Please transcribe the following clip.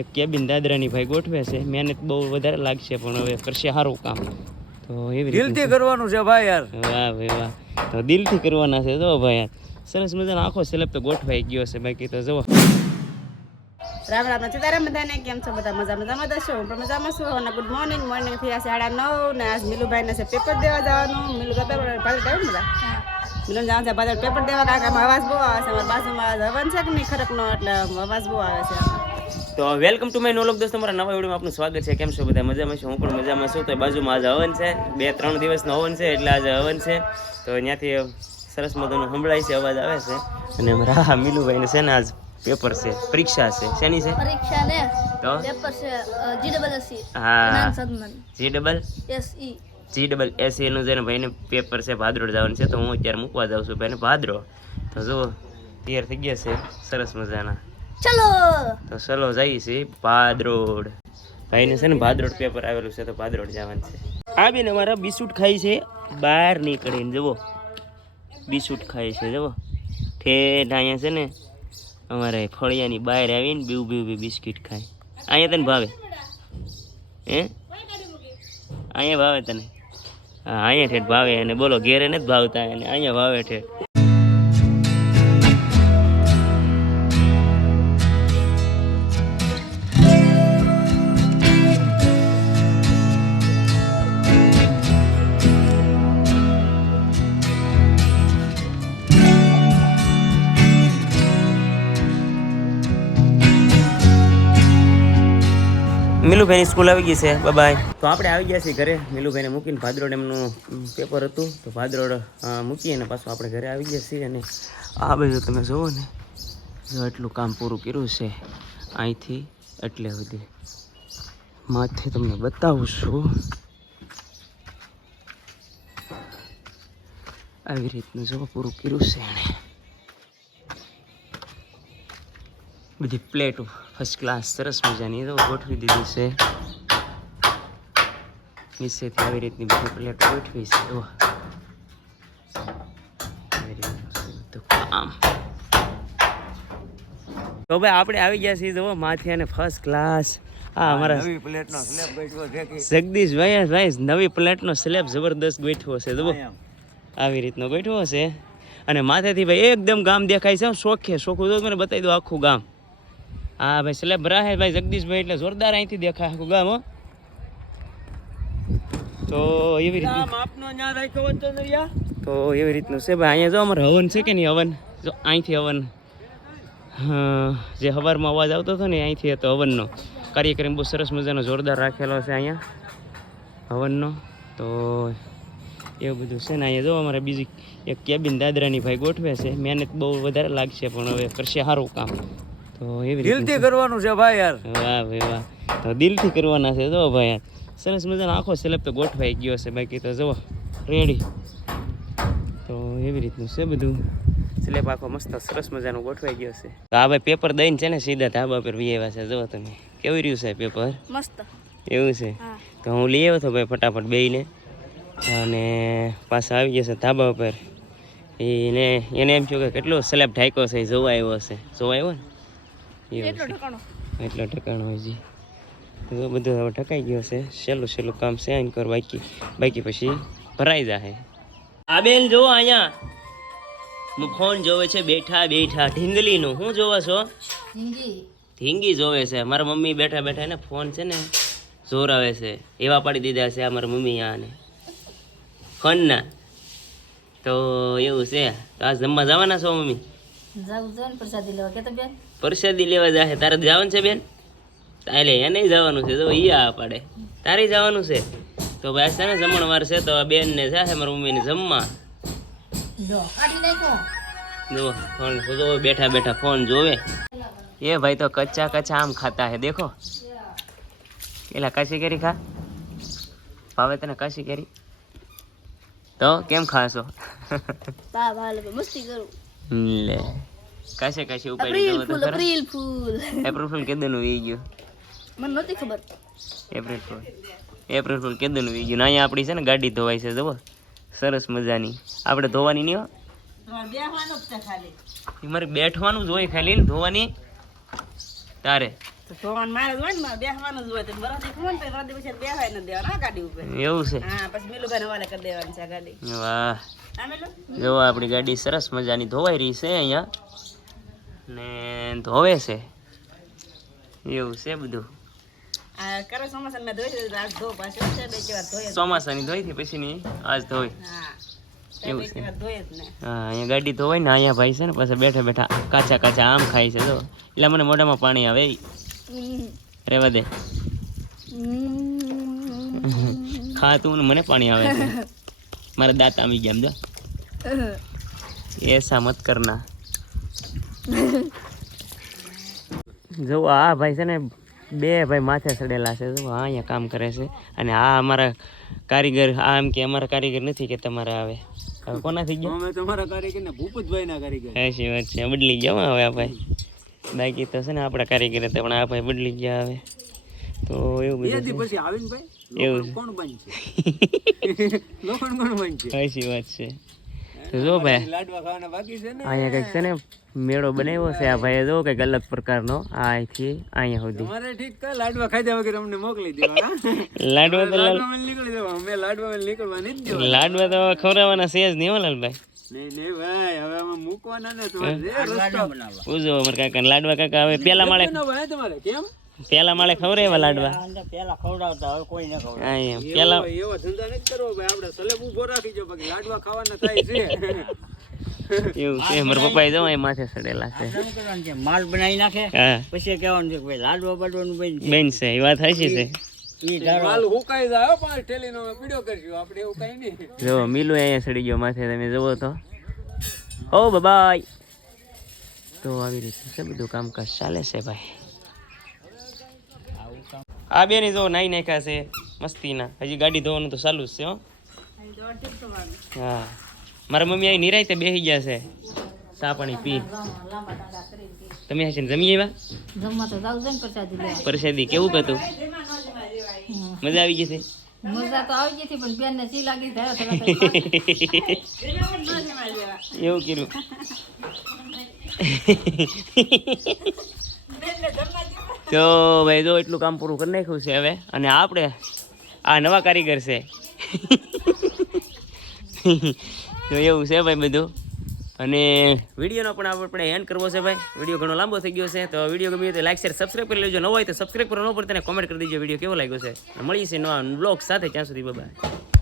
એક કેબિન દાદરાની ભાઈ ગોઠવે છે. મહેનત બહુ વધારે લાગશે પણ હવે કરશે સારું કામ. તો એવી દિલથી કરવાનું છે ભાઈ યાર. વાહ ભાઈ વાહ. તો દિલથી કરવાના છે જો ભાઈ યાર. સરસ મજાનો આખો સેલેબ તો ગોઠવાઈ ગયો છે બાકી તો જુઓ રામ રામ સીતારામ બધાને કેમ છો? બધા મજા મજામાં દશો હું પણ મજામાં છું. અને ગુડ મોર્નિંગ મોર્નિંગ થયા સાડા નવ ને આજ મિલુભાઈને છે પેપર દેવા જવાનું. મિલુ પેપર પાછળ બધા? મિલન જવાનું છે પાછળ પેપર દેવા આમાં અવાજ બહુ આવે છે. અમારા બાજુમાં હવન છે કે નહીં? ખરકનો એટલે અવાજ બહુ આવે છે. તો વેલકમ ટુ માય નોલોક દોસ્તો મારા નવા વિડીયોમાં આપનું સ્વાગત છે. કેમ છો બધા? મજામાં છે? હું પણ મજામાં છું. તો બાજુમાં આજે હવન છે. બે ત્રણ દિવસનો હવન છે એટલે આજે હવન છે. તો ત્યાંથી સરસ મજાનું સંભળાય છે અવાજ આવે છે. અને મારા મિલુભાઈને છે ને આજ પેપર છે પરીક્ષા છે. શેની છે? પરીક્ષા ને તો? પેપર છે જી ડબલ એસ હા. G double S E G double S E નું છે ને ભાઈને પેપર છે ભાદરોડ જવાનું છે. તો હું અત્યારે મૂકવા જાઉં છું ભાઈને ભાદરો. તો જુઓ તૈયાર થઈ ગયા છે. સરસ મજાના. ચલો. તો ચલો જઈએ છીએ ભાદરોડ. ભાઈને છે ને ભાદરોડ પેપર આવેલું છે તો ભાદરોડ જવાનું છે. આ બેન અમારા બિસ્કુટ ખાય છે, બહાર નીકળીને, જુઓ. બિસ્કુટ ખાય છે, જુઓ. ઠેઠ અહીંયા છે ને અમારે ફળિયાની બહાર આવીને બીવ બીવ બિસ્કિટ ખાય. અહીંયા તને ભાવે? હે? અહીંયા ભાવે તને? હા, અહીંયા ઠેઠ ભાવે અને બોલો, ઘેરે નથી ભાવતા અને અહીંયા ભાવે ઠેઠ. મિલુભાઈની સ્કૂલ આવી ગઈ છે. બાય તો આપણે આવી ગયા છીએ ઘરે. મિલુભાઈને મૂકીને ભાદરોડ એમનું પેપર હતું. તો ભાદરોડ મૂકીએ મૂકી અને પાછું આપણે ઘરે આવી ગયા છીએ અને આ બાજુ તમે જુઓ ને, જો એટલું કામ પૂરું કર્યું છે. અહીંથી એટલે સુધી માથે તમને બતાવું છું. આવી રીતનું જો પૂરું કર્યું છે એણે. બધી પ્લેટ ફર્સ્ટ ક્લાસ સરસ મજાની તો ગોઠવી દીધી છે. નીચેથી આવી રીતની બધી પ્લેટ ગોઠવી છે. એવો કામ. તો ભાઈ આપણે આવી ગયા છીએ જુઓ માથે અને ફર્સ્ટ ક્લાસ હા અમારા નવી પ્લેટનો સ્લેબ બેઠો છે જગદીશભાઈ ભાઈ નવી પ્લેટનો સ્લેબ જબરદસ્ત ગોઠવો છે જુઓ. આવી રીતનો ગોઠવો છે. અને માથેથી ભાઈ એકદમ ગામ દેખાય છે. શોખે શોખું. તો મને બતાવી દો આખું ગામ. હા ભાઈ સ્લેબ રાહે ભાઈ જગદીશભાઈ એટલે જોરદાર અહીંથી દેખાય આખું ગામ તો એવી રીતનું તો એવી રીતનું છે ભાઈ અહીંયા જો અમારે હવન છે કે નહીં હવન? જો અહીંથી હવન. હા, જે હવારમાં અવાજ આવતો હતો ને અહીંથી હતો હવનનો. કાર્યક્રમ બહુ સરસ મજાનો જોરદાર રાખેલો છે અહીંયા હવનનો. તો એવું બધું છે ને અહીંયા જો અમારે બીજી એક કેબિન દાદરાની ભાઈ ગોઠવે છે. મહેનત બહુ વધારે લાગશે પણ હવે કરશે સારું કામ. તો એવી દિલથી રીતે કરવાનું છે ભાઈ યાર. વાહ ભાઈ વાહ. તો દિલથી કરવાના છે જો ભાઈ યાર. સરસ મજાનો આખો સ્લેબ તો ગોઠવાઈ ગયો છે બાકી તો જુઓ રેડી તો એવી રીતનું છે બધું. સ્લેબ આખો મસ્ત સરસ મજાનો ગોઠવાઈ ગયો છે. તો આ ભાઈ પેપર દઈને છે ને સીધા ધાબા પર વી આવ્યા છે જુઓ તમે. કેવું રહ્યું છે પેપર મસ્ત. એવું છે? તો હું લઈ આવ્યો હતો ભાઈ ફટાફટ બેઈને અને પાછા આવી ગયા છે ધાબા ઉપર એને એને એમ થયું કે કેટલો સ્લેબ ઢાંક્યો છે એ જોવા આવ્યો હશે જોવા આવ્યો ને? એટલો છે. ઠકાણો. એટલો ઠકાણો હોય જી. તો બધું હવે ઠકાઈ ગયો છે સહેલું સહેલું કામ છે આઈને કર બાકી. બાકી પછી ભરાઈ જાય આ બેન જોવો અહીંયા. હું ફોન જોવે છે બેઠા બેઠા. ઢીંગલીનું. શું જોવો છો? ઢીંગી. જોવે છે. મારા મમ્મી બેઠા બેઠા ને ફોન છે ને જોર આવે છે. એવા પાડી દીધા છે આ મારા મમ્મી આને. ફોનના તો એવું છે. તો આ જમવા જવાના છો મમ્મી? જાવું ને પ્રસાદી લેવા? કેતો બેન? પ્રસાદી લેવા જાય તારે જવાનું છે બેન? એટલે એને જવાનું છે. તો ઈ આ પાડે. તારે જવાનું છે? તો ભાઈ છે ને જમણવાર છે તો આ બેન ને જાહે મમ્મી મમ્મીને જમવા. જો ફોન જો બેઠા બેઠા ફોન જોવે. એ ભાઈ તો કચ્ચા કચ્ચા આમ ખાતા હે દેખો. પેલા કાશી કેરી ખા? ભાવે તને કાશી કેરી? તો કેમ ખાશો? મસ્તી કરું. લે. કાશે કાશે ઉપાડી ગયો જવો તો અપ્રિલ ફૂલ. એપ્રિલ ફૂલ કેદનું વી ગયો. મને નહોતી ખબર. April fool. એપ્રિલ ફૂલ કેદનું વી ગયું. ને અહીંયા આપણી છે ને ગાડી ધોવાય છે જુઓ. સરસ મજાની. આપણે ધોવાની નહીં હો. મારે બેઠવાનું જ હોય ખાલી ને ધોવાની. તારે. ધોવાનું મારે જ હોય ને બેસવાનું જ હોય. તો બરાબર ખબર ને રાતે પછી બેહાય ન દેવાનું ગાડી ઉપર. એવું છે? હા પછી મિલુભાઈ હવાલે કરી દેવાની છે ગાડી. વાહ. જો આપણી ગાડી સરસ મજાની ધોવાઈ રહી છે અહીંયા. ને ધોવે છે. એવું છે બધું. ધોઈ પાછું. ચોમાસાની ધોઈ હતી પછીની આજ ધોઈ. હા. એવું છે. હા અહીંયા ગાડી ધોવાય ને અહીંયા ભાઈ છે ને પાછા બેઠા બેઠા કાચા કાચા આમ ખાય છે તો એટલે મને મોઢામાં પાણી આવે. રેવા દે. ખા તું મને પાણી આવે છે. મારા દાંત આમી ગયા સમજો. એસા મત કરના. જો આ ભાઈ છે ને બે ભાઈ માથે ચડેલા છે. જો આ અહીંયા કામ કરે છે. અને આ અમારા કારીગર આ એમ કે અમારા કારીગર નથી કે તમારે આવે. હવે કોનાથી ગયા? અમે તમારા કારીગર ને ભૂપતભાઈ ના કારીગર. સાચી વાત છે. બદલી ગયા હવે આ ભાઈ. બાકી તો છે ને આપણા કારીગર હતા પણ આ ભાઈ બદલી ગયા હવે. તો એવું બધું પછી આવીને ભાઈ એવું. કોણ બનશે? લોખંડ કોણ બનશે? સાચી વાત છે. તો જો ભાઈ લાડવા ખાવાના બાકી છે ને. અહીંયા કંઈક છે ને મેળો બનાવ્યો છે. આ ભાઈ જો કંઈક અલગ પ્રકારનો આ અહીંથી અહીંયા સુધી. તમારે ઠીક કા લાડવા ખાધા વગર અમને મોકલી દેવા? લાડવા તો લાડવા નીકળી દેવા. અમે લાડવા નીકળવા નહીં લાડવા તો ખવડાવવાના છે જ નહીં લાલભાઈ. લાડવા કાકા હવે પેલા માળે ના ભાઈ તમારે કેમ? પેલા માળે ખવડાવ્યા લાડવા? પેલા ખવડાવતા હવે કોઈ ના પેલા એવા ધંધા નથી કરવો ભાઈ આપણે સલેબ ઊભો રાખી જો બાકી લાડવા ખાવાના થાય છે. એવું છે મારા પપ્પા જો માથે ચડેલા છે. માલ બનાવી નાખે પછી કહેવાનું છે કે ભાઈ લાડવા બાડવાનું બંધ બેન છે એ વાત સાચી છે. માલ હુકાઈ જાય હો, પાંચ ઠેલીનો અમે પીડ્યો કરશું આપણે એવું કઈ નહીં. જો મિલુ અહીંયા સડી ગયો માથે તમે જુઓ તો. ઓ બાય તો આવી રીતે છે બધું કામકાજ ચાલે છે ભાઈ. આ બેની જો નાઈ નાખ્યા છે મસ્તીના. હજી ગાડી ધોવાનું તો ચાલુ જ છે હો. મારા મમ્મી અહીં નિરાયતે બેસી ગયા છે. ચા પાણી પી. તમે હશે જમી આવ્યા? જમવા તો જાવ ને પ્રસાદી પરસેદી કેવું હતું? મજા આવી ગઈ છે? મજા તો આવી પણ બેન ને લાગી. એવું કર્યું તો ભાઈ જો એટલું કામ પૂરું કરી નાખ્યું છે હવે અને આપણે આ નવા કારીગર છે. તો એવું છે ભાઈ બધું? અને વિડીયોનો પણ આપણે એન્ડ કરવો છે ભાઈ. વીડિયો ઘણો લાંબો થઈ ગયો છે, તો વીડિયો ગમ્યો તો લાઈક શેર સબસ્ક્રાઈબ કરી લેજો. ન હોય તો સબસ્ક્રાઈબ કરો, ન પડે તેને કોમેન્ટ કરી દેજો. વીડિયો કેવો લાગ્યો છે? મળીએ છીએ નવા બ્લોગ સાથે. ત્યાં સુધી બાય